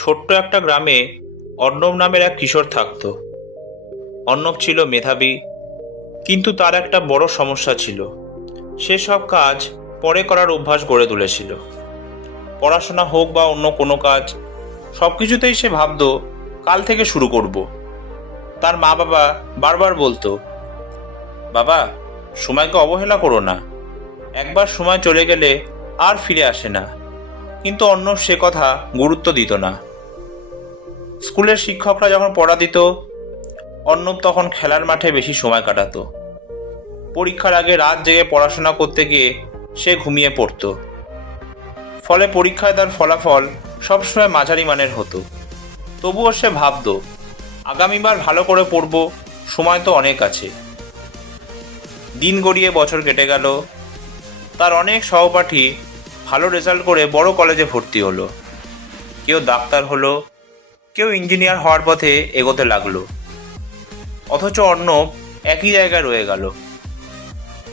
ছোট্ট একটা গ্রামে অর্ণব নামের এক কিশোর থাকত। অর্ণব ছিল মেধাবী, কিন্তু তার একটা বড় সমস্যা ছিল। সে সব কাজ পরে করার অভ্যাস গড়ে তুলেছিল। পড়াশোনা হোক বা অন্য কোনো কাজ, সব কিছুতেই সে ভাবত কাল থেকে শুরু করব। তার মা বাবা বারবার বলতো, বাবা, সময়কে অবহেলা করো না, একবার সময় চলে গেলে আর ফিরে আসে না। কিন্তু অর্ণব সে কথা গুরুত্ব দিত না। স্কুলের শিক্ষকরা যখন পড়া দিত, অর্ণব তখন খেলার মাঠে বেশি সময় কাটাতো। পরীক্ষার আগে রাত জেগে পড়াশোনা করতে গিয়ে সে ঘুমিয়ে পড়ত। ফলে পরীক্ষায় তার ফলাফল সবসময় মাঝারি মানের হতো। তবুও সে ভাবত, আগামীবার ভালো করে পড়ব, সময় তো অনেক আছে। দিন গড়িয়ে বছর কেটে গেল। তার অনেক সহপাঠী ভালো রেজাল্ট করে বড় কলেজে ভর্তি হলো। কেউ ডাক্তার হলো, কেউ ইঞ্জিনিয়ার হওয়ার পথে এগোতে লাগলো। অথচ অর্ণব একই জায়গায় রয়ে গেল।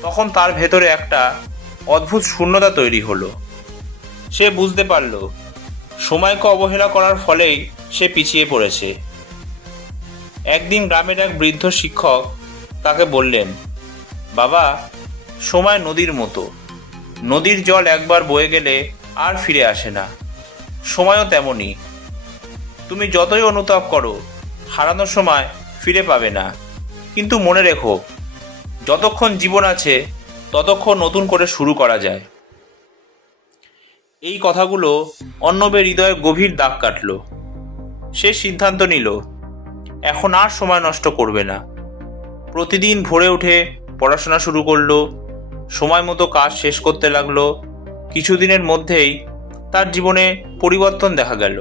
তখন তার ভেতরে একটা অদ্ভুত শূন্যতা তৈরি হলো। সে বুঝতে পারল, সময়কে অবহেলা করার ফলেই সে পিছিয়ে পড়েছে। একদিন গ্রামের এক বৃদ্ধ শিক্ষক তাকে বললেন, বাবা, সময় নদীর মতো। নদীর জল একবার বয়ে গেলে আর ফিরে আসে না। সময়ও তেমনই। তুমি যতই অনুতাপ করো, হারানোর সময় ফিরে পাবে না। কিন্তু মনে রেখো, যতক্ষণ জীবন আছে ততক্ষণ নতুন করে শুরু করা যায়। এই কথাগুলো অর্ণবের হৃদয়ে গভীর দাগ কাটল। সে সিদ্ধান্ত নিল, এখন আর সময় নষ্ট করবে না। প্রতিদিন ভোরে উঠে পড়াশোনা শুরু করলো, সময় মতো কাজ শেষ করতে লাগলো। কিছুদিনের মধ্যেই তার জীবনে পরিবর্তন দেখা গেল।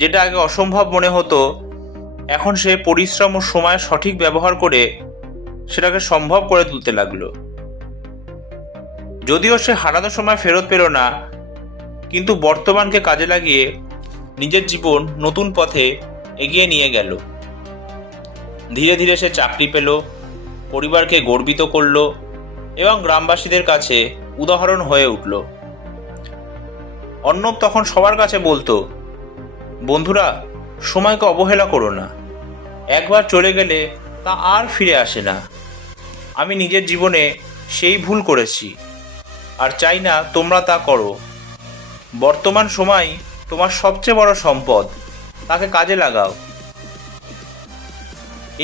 যেটা আগে অসম্ভব মনে হতো, এখন সে পরিশ্রম ও সময়ের সঠিক ব্যবহার করে সেটাকে সম্ভব করে তুলতে লাগলো। যদিও সে হারানো সময় ফেরত পেল না, কিন্তু বর্তমানকে কাজে লাগিয়ে নিজের জীবন নতুন পথে এগিয়ে নিয়ে গেল। ধীরে ধীরে সে চাকরি পেল, পরিবারকে গর্বিত করল এবং গ্রামবাসীদের কাছে উদাহরণ হয়ে উঠল। অর্ণব তখন সবার কাছে বলতো, বন্ধুরা, সময়কে অবহেলা করো না। একবার চলে গেলে তা আর ফিরে আসে না। আমি নিজের জীবনে সেই ভুল করেছি, আর চাই না তোমরা তা করো। বর্তমান সময় তোমার সবচেয়ে বড় সম্পদ, তাকে কাজে লাগাও।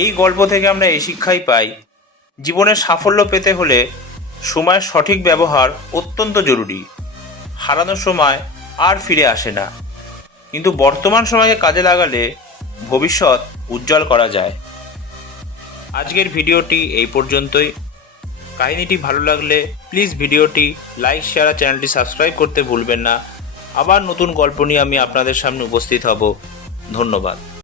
এই গল্প থেকে আমরা এই শিক্ষাই পাই, জীবনে সাফল্য পেতে হলে সময়ের সঠিক ব্যবহার অত্যন্ত জরুরি। হারানোর সময় আর ফিরে আসে না, কিন্তু বর্তমান সময়কে কাজে লাগালে ভবিষ্যৎ উজ্জ্বল করা যায়। আজকের ভিডিওটি এই পর্যন্তই। কাহিনীটি ভালো লাগলে প্লিজ ভিডিওটি লাইক, শেয়ার আর চ্যানেলটি সাবস্ক্রাইব করতে ভুলবেন না। আবার নতুন গল্প নিয়ে আমি আপনাদের সামনে উপস্থিত হব। ধন্যবাদ।